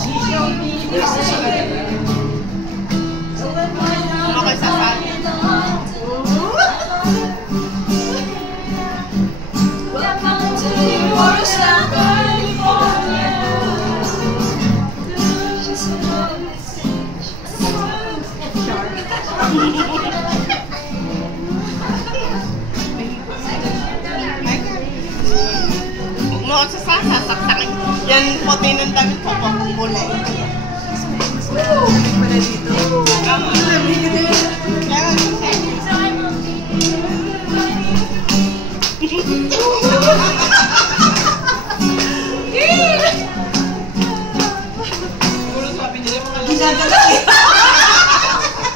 Okay sa akin. Huwag mo ako sasaktakin. Yan puti ng damit ko po. Kulay. Wala dito.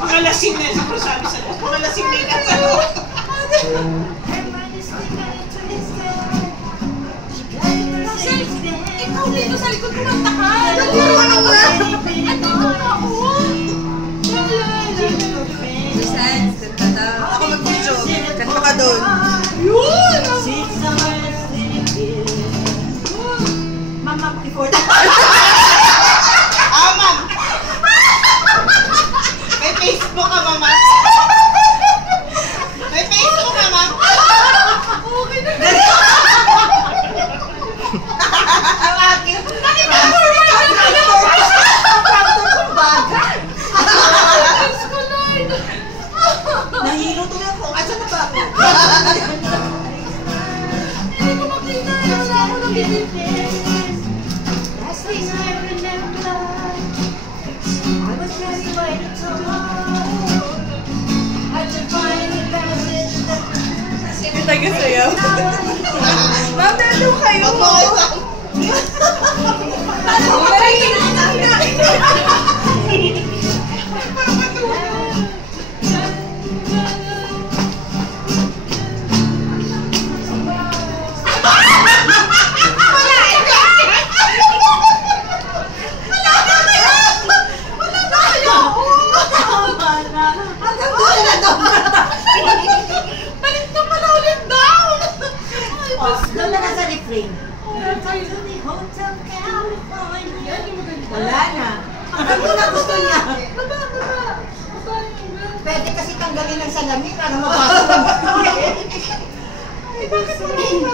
Mga lasing na siguro sabi sa loob. Mga lasing na ikat sa loob. Ikaw dito sa likod kumanta ka. Ano ba? Ano ako? Bisan, kanta daw. Ako mag-video. Kanta ka doon. Yun! Mama, before Ma'am! May Facebook ka, mama? May Facebook ka, ma'am? Okay na. Ang akin. Bakit ako forward na lang? bagal. Diyos ko, Lord. Nahilo to na ako. Asa na ba ako? Hindi ko makita. Wala ako nabibig. Yung taga-sayaw. Ma'am, nalo kayo. Huwag mo kayo sa... Ano ko tayo na? Doon na sa refrain. Wala na. Ang gusto niya. Pwede kasi tanggalin ng salamin para mabasa. Bakit wala?